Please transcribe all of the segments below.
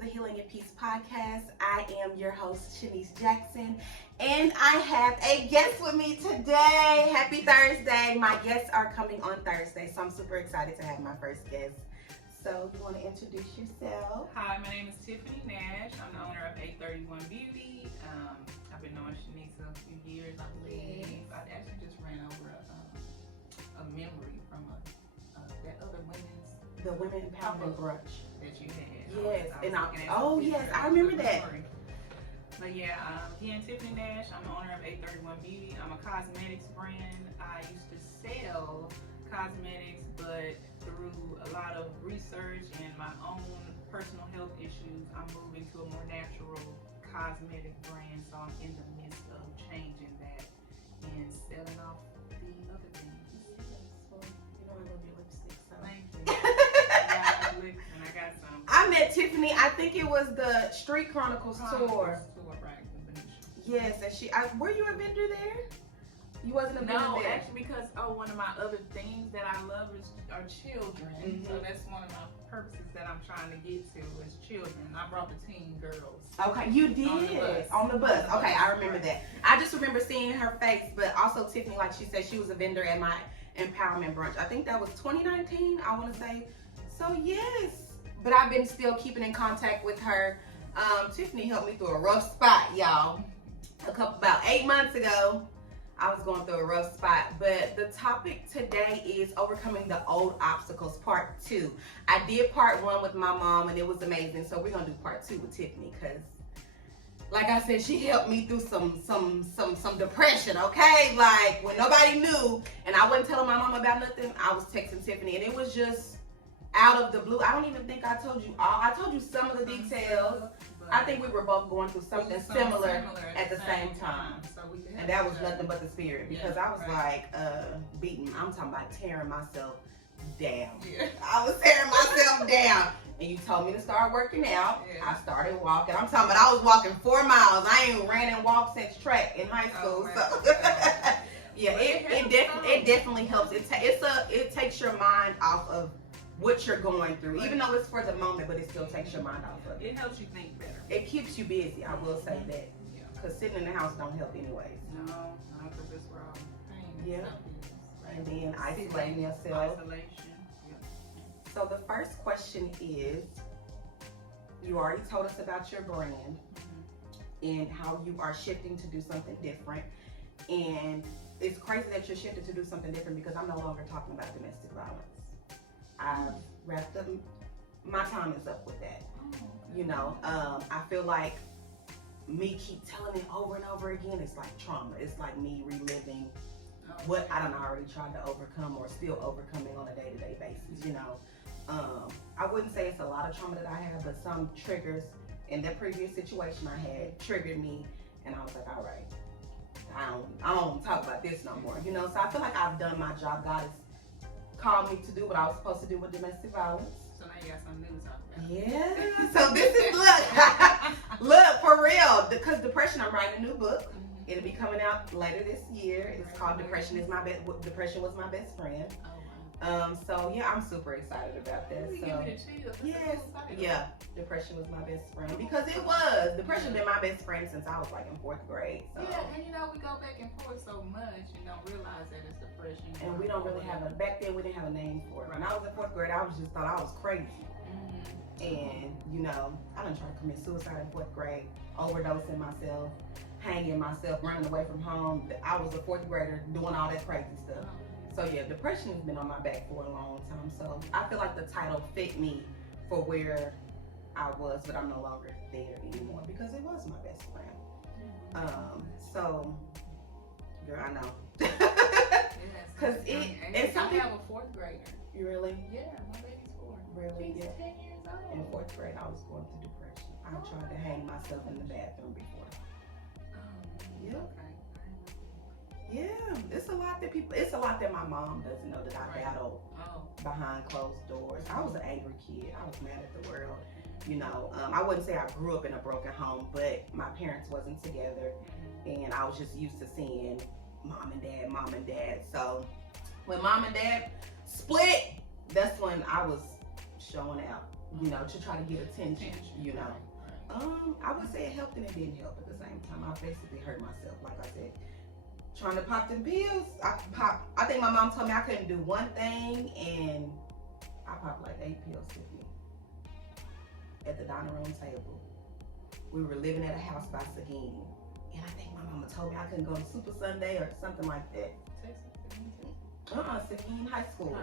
the Healing and Peace podcast. I am your host, Shanice Jackson, and I have a guest with me today. Happy Thursday. My guests are coming on Thursday, so I'm super excited to have my first guest. So you want to introduce yourself? Hi, my name is Tiffany Nash. I'm the owner of 831 Beauty. I've been knowing Shanice a few years, I believe. Yes. I actually just ran over a memory from that other The Women Empowerment Brunch that you had. Yes, Yes, I remember that. But yeah, again, Tiffany Nash. I'm the owner of 831 Beauty. I'm a cosmetics brand. I used to sell cosmetics, but through a lot of research and my own personal health issues, I'm moving to a more natural cosmetic brand. So I'm in the midst of changing that and selling off the other things. Well, you know I love your lipstick, so. Thank you. I got lips and I got some. I met Tiffany, I think it was the Street Chronicles tour. Right, the Nash. Yes, and were you a vendor there? You wasn't a vendor No, there? actually, because one of my other things that I love are children. Mhm. So that's one of my purposes that I'm trying to get to is children. I brought the teen girls. Okay, you did. On the bus. Okay, I remember that. I just remember seeing her face, but also Tiffany, like she said, she was a vendor at my empowerment brunch. I think that was 2019, I want to say. So yes, but I've been still keeping in contact with her. Tiffany helped me through a rough spot, y'all. About 8 months ago, I was going through a rough spot, but the topic today is overcoming the old obstacles, part 2. I did part 1 with my mom and it was amazing. So we're gonna do part 2 with Tiffany because, like I said, she helped me through some depression. Okay, like when nobody knew and I wasn't telling my mom about nothing, I was texting Tiffany and it was just out of the blue. I don't even think I told you all. I told you some of the details. I think we were both going through something similar at the same time. And that was nothing but the spirit because I was like beating, I'm talking about tearing myself down. Yeah. I was tearing myself down. And you told me to start working out. Yeah. I started walking. I'm talking about I was walking 4 miles. I ain't ran and walked since track in high school. So yeah, it definitely helps. It takes your mind off of what you're going through, even though it's for the moment, but it still takes your mind off of it. It helps you think better. It keeps you busy, I will say that. Yeah. Because sitting in the house don't help anyways. No, because that's where all the pain and Yeah. stuff is. Right? And then isolating yourself. Isolation. Yeah. So the first question is, you already told us about your brand Mm-hmm. and how you are shifting to do something different. And it's crazy that you're shifting to do something different because I'm no longer talking about domestic violence. I've wrapped up, my time is up with that. You know, I feel like me keep telling it over and over again, it's like trauma. It's like me reliving what I done already tried to overcome or still overcoming on a day-to-day basis, you know. I wouldn't say it's a lot of trauma that I have, but some triggers in the previous situation I had triggered me and I was like, all right, I don't talk about this no more, you know. So I feel like I've done my job. God has called me to do what I was supposed to do with domestic violence. So now you got something new to talk about. Yeah. So this is look for real. Because depression, I'm writing a new book. Mm-hmm. It'll be coming out later this year. It's called Depression Was My Best Friend. Oh wow. So yeah, I'm super excited about that. You So give me the chills. That's a yes, cool title. yeah. Depression was my best friend because it was. Depression been my best friend since I was like in 4th grade. So. Yeah, and you know we go back and forth so much and don't realize that it's depression. And we don't really have back then we didn't have a name for it. When I was in 4th grade, I was just thought I was crazy. Mm-hmm. And you know, I done tried to commit suicide in 4th grade, overdosing myself, hanging myself, running away from home. I was a 4th grader doing all that crazy stuff. So yeah, depression has been on my back for a long time. So I feel like the title fit me for where I was, but I'm no longer there anymore because it was my best friend. So girl, I know. Cause it's I have a 4th grader. You really? Yeah, my baby's 4. Really? She's Yeah. 10 years old. In 4th grade, I was going through depression. I tried to hang myself in the bathroom before. Yeah. Okay. Yeah, it's a lot that my mom doesn't know that I battled behind closed doors. I was an angry kid. I was mad at the world. You know, I wouldn't say I grew up in a broken home, but my parents wasn't together and I was just used to seeing mom and dad. So when mom and dad split, that's when I was showing out. you know, to try to get attention, you know. I would say it helped and it didn't help at the same time. I basically hurt myself, like I said. Trying to pop them pills, I think my mom told me I couldn't do one thing, and I popped like 8 pills, Tiffany, at the dining room table. We were living at a house by Seguin, and I think my mama told me I couldn't go to Super Sunday or something like that. Seguin High School.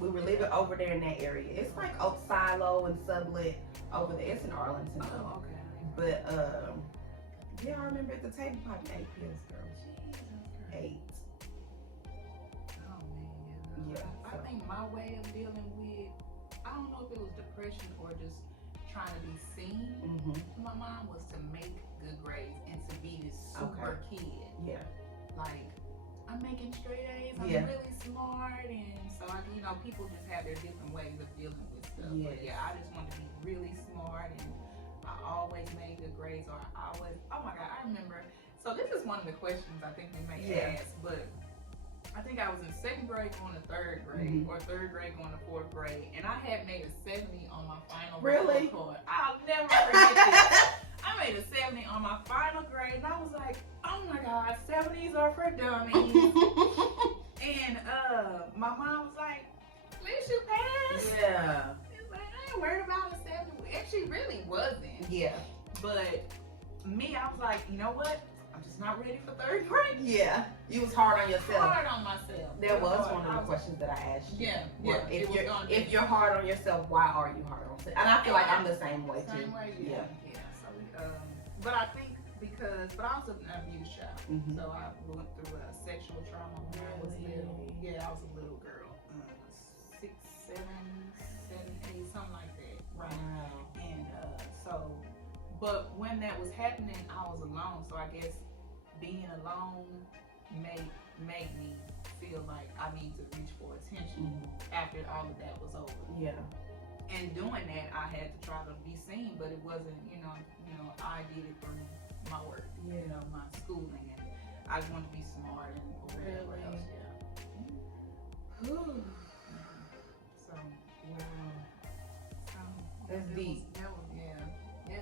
We were living over there in that area. It's like Oak Silo and Sublet over there. It's in Arlington. Oh, okay. But yeah, I remember at the table popping 8 pills, girl. 8. Oh man. Yeah. I think my way of dealing with, I don't know if it was depression or just trying to be seen. My mom was to make good grades and to be this super kid. Yeah. Like, I'm making straight A's, I'm Yeah. really smart, and so I, you know, people just have their different ways of dealing with stuff. Yes. But yeah, I just wanted to be really smart, and I always made good grades, or I always, oh my God, I remember, so this is one of the questions I think we may ask, but I think I was in 2nd grade going to 3rd grade, or 3rd grade going to 4th grade, and I had made a 70 on my final report card. I'll never forget this. I made a 70 on my final grade, and I was like, oh my God, 70s are for dummies. And my mom was like, at least you passed. Yeah. It's like, I ain't worried about a 70. And she really wasn't. Yeah. But me, I was like, you know what? I'm just not ready for 3rd grade. Yeah. You was hard on yourself. Hard on myself. That was one of the questions that I asked you. Yeah. Well, Yeah. if you're hard on yourself, why are you hard on yourself? And I feel like I'm the same way too. Same way, yeah. So, but I think but I was an abused child. So I went through a sexual trauma when I was little. Yeah, I was a little girl. 6, 7, 8, something like that. Right. Wow. And so, but when that was happening, I was alone. So I guess being alone made me feel like I need to reach for attention after all of that was over. Yeah. And doing that, I had to try to be seen, but it wasn't, you know, I did it through my work, you know, my schooling, and I wanted to be smart and whatever else. Yeah. So, wow. So, That's deep. Yeah.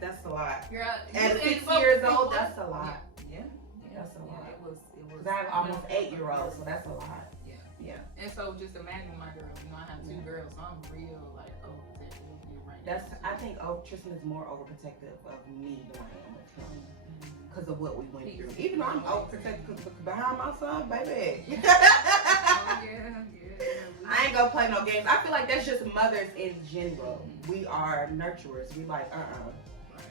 That's a lot. Girl, at 6 years old, that's a lot. Yeah. That's a lot. It was. Cause I have almost 8-year-olds, so that's a lot. Yeah. And so just imagine my girl. You know, I have 2 girls, so I'm real like overprotective right now. I think Tristan is more overprotective of me than I am of him because of what we went through. Even though I'm overprotective because behind my son, baby. I ain't gonna play no games. I feel like that's just mothers in general. We are nurturers. We like,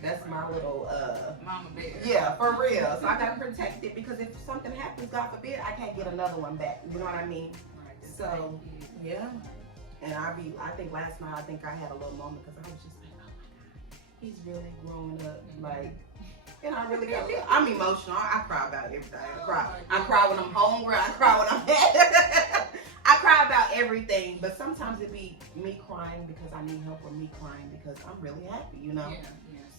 that's my little mama bear. Yeah, for real. So I gotta protect it because if something happens, God forbid, I can't get another one back. You know what I mean? Right. So yeah. And I think last night I had a little moment because I was just like, oh my God, he's really growing up. Like, and I really got, I'm emotional. I cry about everything. I cry when I'm hungry. I cry when I'm mad. I cry about everything, but sometimes it be me crying because I need help or me crying because I'm really happy, you know? Yeah.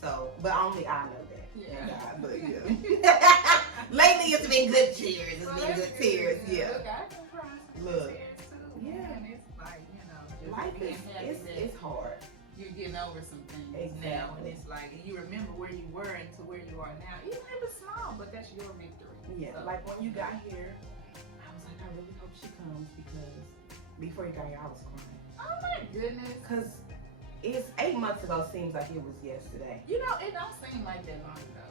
So, but only I know that. Yeah. But yeah. Lately it's been good tears. It's been good tears. Yeah. Look, I've been crying some Look. tears too. Yeah. And it's like, you know, just Life being happy that it's hard. you're getting over some things now, and it's like, and you remember where you were and to where you are now. Even if it's small, but that's your victory. Yeah. So, Like when you got here, I was like, I really hope she comes because before you got here, I was crying. oh my goodness. Cause it's 8 months ago seems like it was yesterday. You know, it don't seem like that long ago.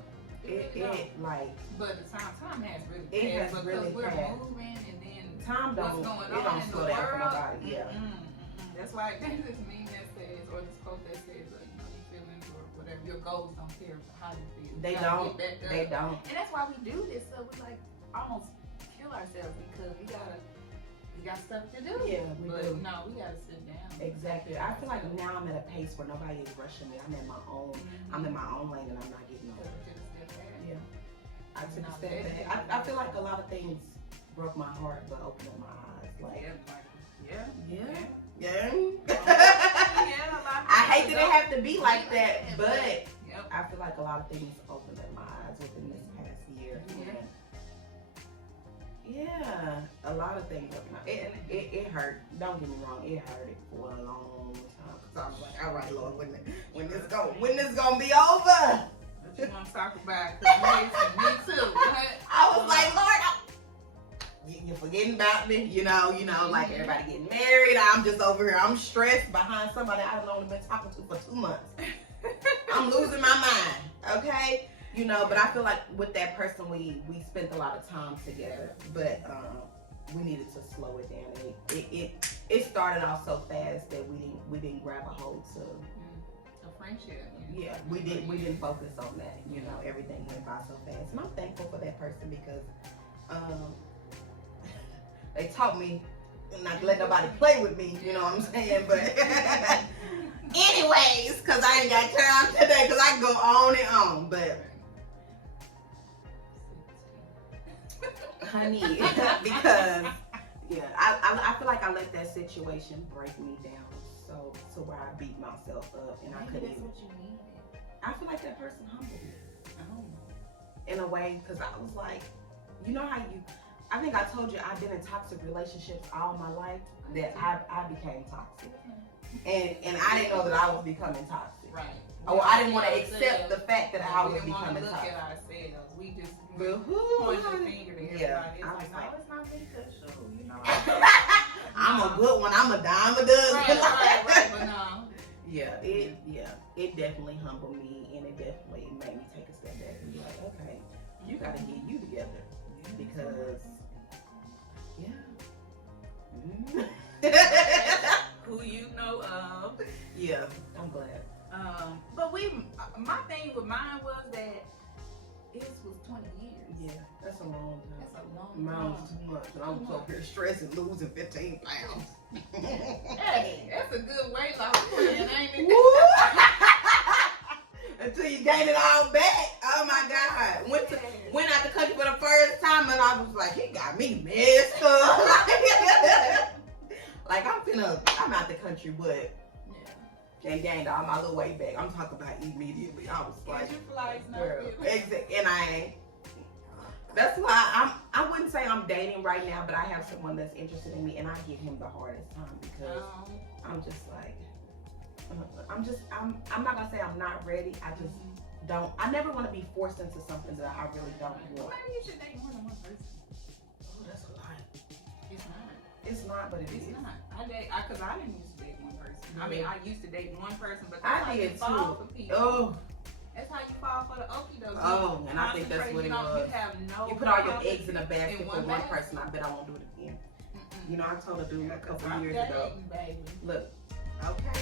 But the time has really It has passed really because we're passed. moving, and then Time what's don't going it on don't in slow the down for world. nobody. Yeah. That's why there's this meme that says, or this quote that says, you know, your feelings or whatever, your goals don't care how you feel. They You gotta don't. get back up. They don't. And that's why we do this, so we like almost kill ourselves because we got stuff to do. Yeah, we but do. no, we gotta sit down. Exactly. I feel like now I'm at a pace where nobody is rushing me. I'm in my own. I'm in my own lane, and I'm not getting over. Yeah. I took a step back. I feel like a lot of things broke my heart, but opened up my eyes. Like, yeah. I hate that it have to be like that, but I feel like a lot of things opened up my eyes within this past year. Yeah, a lot of things. It hurt. Don't get me wrong, it hurt it for a long time. Cause I was like, all right, Lord, when this gonna be over? What you want to talk about? 'Cause me too. I was like, Lord, you're forgetting about me. You know, like everybody getting married. I'm just over here. I'm stressed behind somebody I've only been talking to for 2 months. I'm losing my mind. Okay. But I feel like with that person, we spent a lot of time together, but we needed to slow it down. It started off so fast that we didn't grab a hold to a friendship. Yeah, we didn't focus on that. Everything went by so fast, and I'm thankful for that person because they taught me not to let nobody play with me. You know what I'm saying? But anyways, because I ain't got time today, because I can go on and on, but. Honey, because I feel like I let that situation break me down so to where I beat myself up and I couldn't even. That's what you needed. I feel like that person humbled me. In a way, because I was like, how I think I told you I've been in toxic relationships all my life that I became toxic, and I didn't know that I was becoming toxic. Right. Oh, I didn't want to accept the fact that I was becoming toxic. Look at ourselves. We just point the finger to everybody. Yeah, It's like, no, it's not me, cause I'm a good one. I'm a dime a dozen. Right, but no. It definitely humbled me, and it definitely made me take a step back and be like, okay, you gotta get you together because, who you know of. Yeah, I'm glad. But my thing with mine was that it was 20 years. Yeah, that's a long time. That's a long Mine's too much. And I'm up here stressing, losing 15 pounds. Hey, that's a good weight loss plan, ain't it? Until you gain it all back. Oh my God. Went out the country for the first time and I was like, he got me messed up. Like I'm out the country, but and gained all my little weight back. I'm talking about immediately. I was like, girl, and I ain't. That's why I wouldn't say I'm dating right now, but I have someone that's interested in me, and I give him the hardest time because I'm just like, I'm not gonna say I'm not ready. I just don't. I never want to be forced into something that I really don't want. Maybe you should date more than one person. Oh, that's a lot. It's not. It's not, but it is. It's not. Because I didn't used to date one person. I mean, I used to date one person, but I that's how did you fall too. for people. Oh. That's how you fall for the okie dokie. Oh, and I think that's what it was. You put all your eggs in a basket for one person. I bet I won't do it again. I told a dude a couple years ago. Baby. Look, okay.